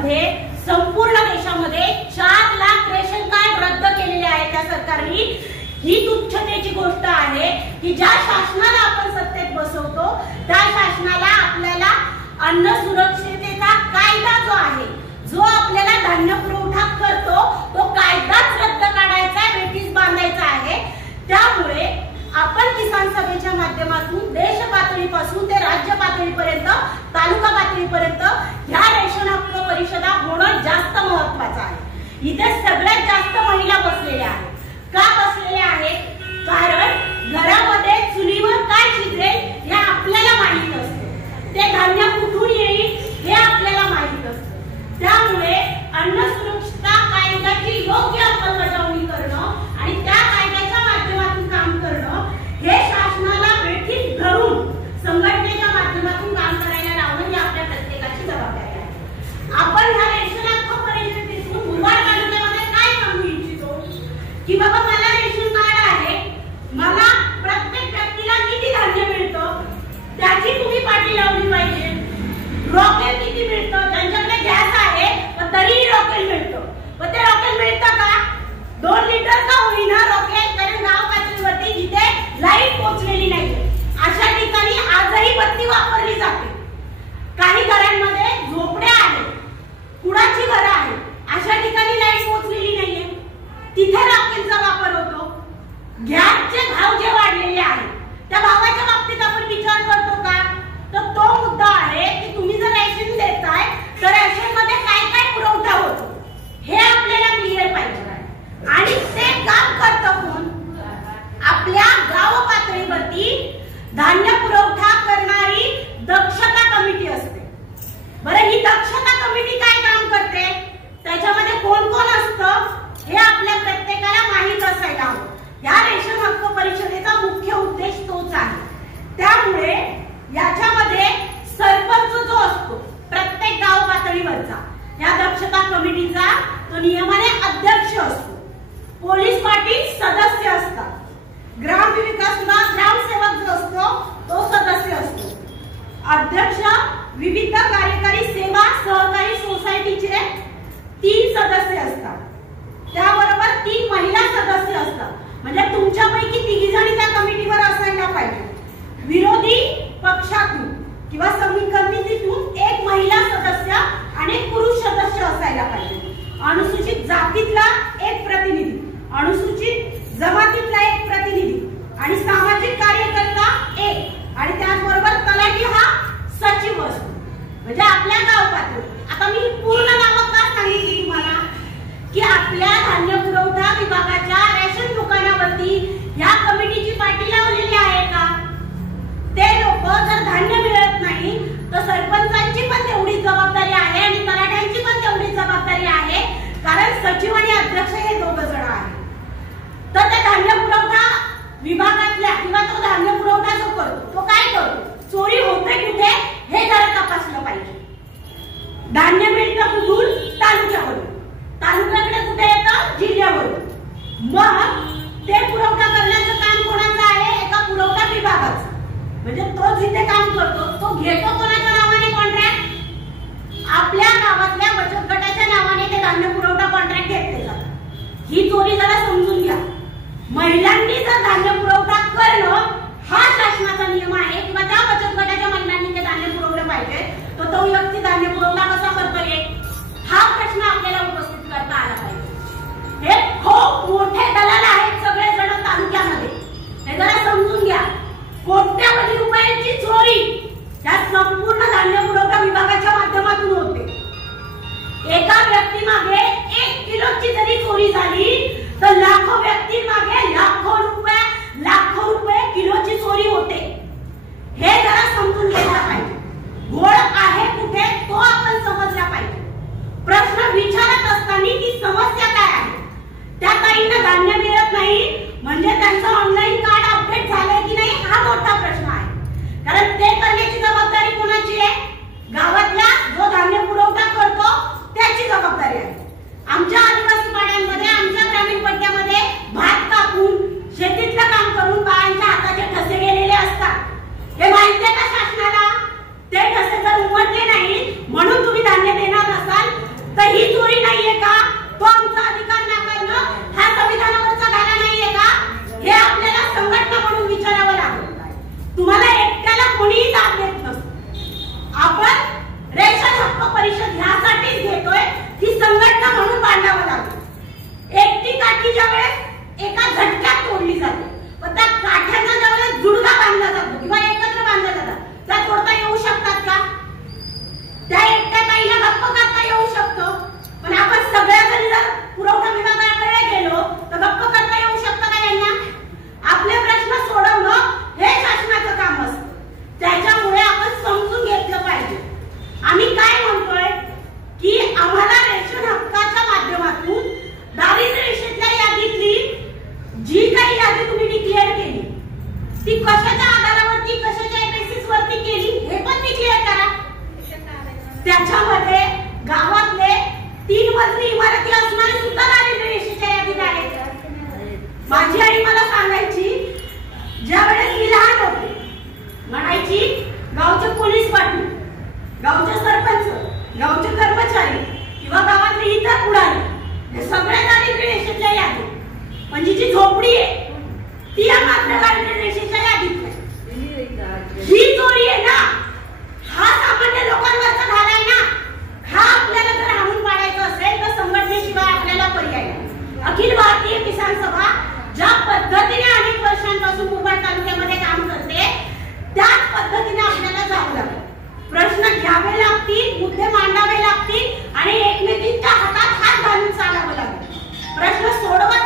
देशामध्ये, संपूर्ण देशामध्ये 4 लाख रेशन कार्ड रद्द केलेले आहे त्या सरकारने। ही तुच्छतेची गोष्ट आहे की ज्या शासनाला आपण सत्तेत बसवतो त्या शासनाला आपल्याला अन्न सुरक्षिततेचा कायदा जो आहे, जो आपल्याला धान्य पुरवठा करतो, तो कायदाच रद्द काढायचा, वेठीस बांधायचा आहे। त्यामुळे आपण किसान सभेच्या माध्यमातून देश पातळीपासून ते राज्य पातळीपर्यंत, तालुका पातळीपर्यंत ह्या रेशन हक्क परिषदा होणं जास्त महत्त्वाचं आहे। इथे सगळ्यात जास्त महिला बसलेल्या आहेत। का बसलेल्या आहेत? कारण घरामध्ये चुलीवर काय शिजेल हे आपल्याला माहित असतं, ते धान्य कुठून येईल हे आपल्याला माहित असतं। त्यामुळे अन्न सुरक्षितता कायद्याची योग्य अंमलबजावणी करणं आणि त्या कायद्याच्या माध्यमातून काम करणं हे शासनाला वेठीस धरून संघटनेच्या माध्यमातून काम करायला लावणं ही आपल्या प्रत्येकाची जबाबदारी आहे। आपण ह्या रेशन हक्क परिषदेतून मुरबाड तालुक्यामध्ये काय सांगू इच्छितो की बाबा मला रेशन कार्ड आहे, मला प्रत्येक व्यक्तीला किती धान्य मिळतं त्याची तुम्ही पाठी लावली पाहिजे। रॉकेल किती मिळतं? ज्यांच्याकडे गॅस आहे पण तरीही रॉकेल मिळतं, पण ते रॉकेल मिळतं का? 2 लिटर का होईना रॉकेल, कारण गाव पातळीवरती जिथे लाईट पोहोचलेली नाही अशा ठिकाणी आजही बत्ती वापरली जाते। काही घरांमध्ये झोपड्या आहेत, कुणाची घरं आहेत, अशा ठिकाणी लाईट पोहोचलेली नाहीये, तिथे रॉकेलचा वापर होतो। गॅसचे भाव जे वाढलेले आहेत त्या भावाच्या बाबतीत आपण विचार करतो का? तर तो मुद्दा आहे की तुम्ही जर रेशन देताय तर रेशन मध्ये काय काय पुरवठा होतो हे आपल्याला क्लिअर पाहिजे। आणि ते काम करतं कोण? आपल्या गाव पातळीवरती धान्य पुरवठा करणारी दक्षता कमिटी असते। बरं, ही दक्षता कमिटी काय काम करते, त्याच्यामध्ये कोण कोण असतं हे आपल्या प्रत्येकाला माहित असायला हवं। या रेशन हक्क परिषदेचा मुख्य उद्देश तोच आहे। त्यामुळे याच्यामध्ये सरपंच जो असतो प्रत्येक गाव पातळीवरचा, या दक्षता कमिटीचा तो नियमाने अध्यक्ष असतो, पोलीस पाटील सदस्य असतात, ग्रामविकास विभाग ग्रामसेवक जो असतो तो सदस्य असतो, अध्यक्ष विविध कार्यकारी सेवा सहकारी सोसायटीचे 3 सदस्य असतात, त्याबरोबर 3 महिला सदस्य असतात। म्हणजे तुमच्यापैकी 3 जणी त्या कमिटीवर असायला पाहिजे। विरोधी पक्षातून किंवा समितीतून 1 महिला सदस्य आणि 1 पुरुष सदस्य असायला पाहिजे। अनुसूचित जातीतला 1 प्रतिनिधी, अनुसूचित जमातीतला 1 प्रतिनिधी आणि सामाजिक कार्यकर्ता 1 आणि त्याचबरोबर तलाठी हा सचिव असतो। म्हणजे आपल्या गाव पातळी, आता मी पूर्ण नावं का सांगितली तुम्हाला की आपल्या धान्य पुरवठा विभागाच्या रेशन दुकानावरती या कमिटीची पाठी लावलेली आहे का? ते लोक जर धान्य मिळत नाही तर सरपंचांची पण तेवढीच जबाबदारी आहे आणि तलाठ्यांची पण तेवढीच जबाबदारी आहे, कारण सचिव आणि अध्यक्ष हे 2 जण आहेत। तर त्या धान्य पुरवठा विभागातल्या किंवा तो धान्य पुरवठा जो करतो तो काय करतो, चोरी होते कुठे हे जरा तपासलं पाहिजे। धान्य मिळतं कुठून? तालुक्यावरून, तालुक्याकडे कुठे येतं? जिल्ह्यावरून। मग ते पुरवठा करण्याचं काम कोणाचं आहे? एका पुरवठा विभागाचं। म्हणजे तो जिथे काम करतो तो घेतो कोणाच्या नावाने कॉन्ट्रॅक्ट? आपल्या गावातल्या बचत गटाच्या नावाने ते धान्य पुरवठा कॉन्ट्रॅक्ट घेतले जातात। ही चोरी जरा समजून घ्या। महिलांनी जर धान्य पुरवठा करणं हा शासनाचा नियम आहे किंवा त्या बचत गटाच्या महिलांनी ते धान्य पुरवलं पाहिजे, तर तो व्यक्ती धान्य पुरवठा कसा करता येईल हा प्रश्न आपल्याला उपस्थित करता आला पाहिजे। हे खूप मोठे दलाल आहेत सगळे जण तालुक्यामध्ये, हे जरा समजून घ्या। कोट्यावधी रुपयांची चोरी या संपूर्ण धान्य पुरवठा विभागाच्या माध्यमातून होते। एका व्यक्तीमागे 1 किलोची जरी चोरी झाली तर लाखो व्यक्तींमागे लाखो रुपये किलोची चोरी होते। हे जरा समजून घ्यायला पाहिजे। घोळ आहे कुठे तो आपण समजला पाहिजे। प्रश्न विचारत असताना ती समस्या काय आहे? त्या ताईंना धान्य मिळत नाही म्हणजे त्यांचं ऑनलाईन कार्ड अपडेट झालंय की नाही हा मोठा प्रश्न आहे, कारण ते करण्याची जबाबदारी कोणाची आहे? गावातला जो धान्य पुरवठा करतो त्याची जबाबदारी आहे। आमच्या आदिवासी पाड्यांमध्ये, आमच्या ग्रामीण पट्ट्यामध्ये भात कापून शेतीतलं काम करून बाळांच्या हाताचे ठसे गेलेले असतात। हे माहिती आहे का शासनाला? ते ठसे जर उमटले नाही म्हणून तुम्ही धान्य देणार नसाल तर ही चोरी नाहीये का? तो आमचा अधिकार नाकारणं हा संविधानावरचा घाला नाहीये का? हे आपल्याला संघटना म्हणून विचारावं लागेल. तुम्हाला एकट्याला कोणीही दाद देत नसतं. आपण रेशन हक्क परिषद ह्यासाठीच घेतोय की संघटना म्हणून बांधावं लागेल. एकटी काठी ज्या वेळेस एका झटक्यात तोडली जाते, पण त्या काठ्यांना ज्या वेळेस जुडगा बांधला जातो किंवा एकत्र बांधला जातात, त्या तोडता येऊ शकतात का? त्या एकट्या काहीला गप्प करता येऊ शकतो, पण आपण सगळ्या जरी जर पुरवठा विभागाकडे गेलो तर गप्प करता येऊ शकतं का यांना? आपले प्रश्न सोडवणं हे शासनाचं काम असतं. त्याच्यामुळे आपण समजून घेतलं पाहिजे. आम्ही काय म्हणतोय की आम्हाला रेशन हक्काच्या माध्यमातून दारिद्र्य रेषेतल्या यादीतली जी काही यादी तुम्ही डिक्लेअर केली ती कशाच्या आधारावरती, कशाच्या बेसिस वरती केली हे पण डिक्लेअर करा. त्याच्यामध्ये गावातले 3 मजली इमारती असणारे सुद्धा दारिद्र्य रेषेच्या यादीत आहेत. माझी आई मला सांगायची, ज्या वेळेस मी लहान होते, म्हणायची गावचे पोलीस पाटील, गावचे सरपंच, गावचे कर्मचारी किंवा गावातले इतर पुढारी हे सगळ्या दारिद्र्य रेषेच्या यादीत. म्हणजे जी झोपडी आहे ती या मात्र दारिद्र्य रेषेच्या यादीत नाही. ही चोरी आहे ना, हा सामान्य लोकांवरचा घाला आहे ना. हा आपल्याला जर हाणून पाडायचा असेल तर संघटनेशिवाय आपल्याला पर्याय नाही. अखिल भारतीय किसान सभा ज्या पद्धतीने अनेक वर्षांपासून मुरबाड तालुक्यामध्ये काम करते त्याच पद्धतीने आपल्याला जावं लागेल. प्रश्न घ्यावे लागतील, मुद्दे मांडावे लागतील आणि एकमेकींच्या हातात हात घालून चालावं लागेल. प्रश्न सोडवा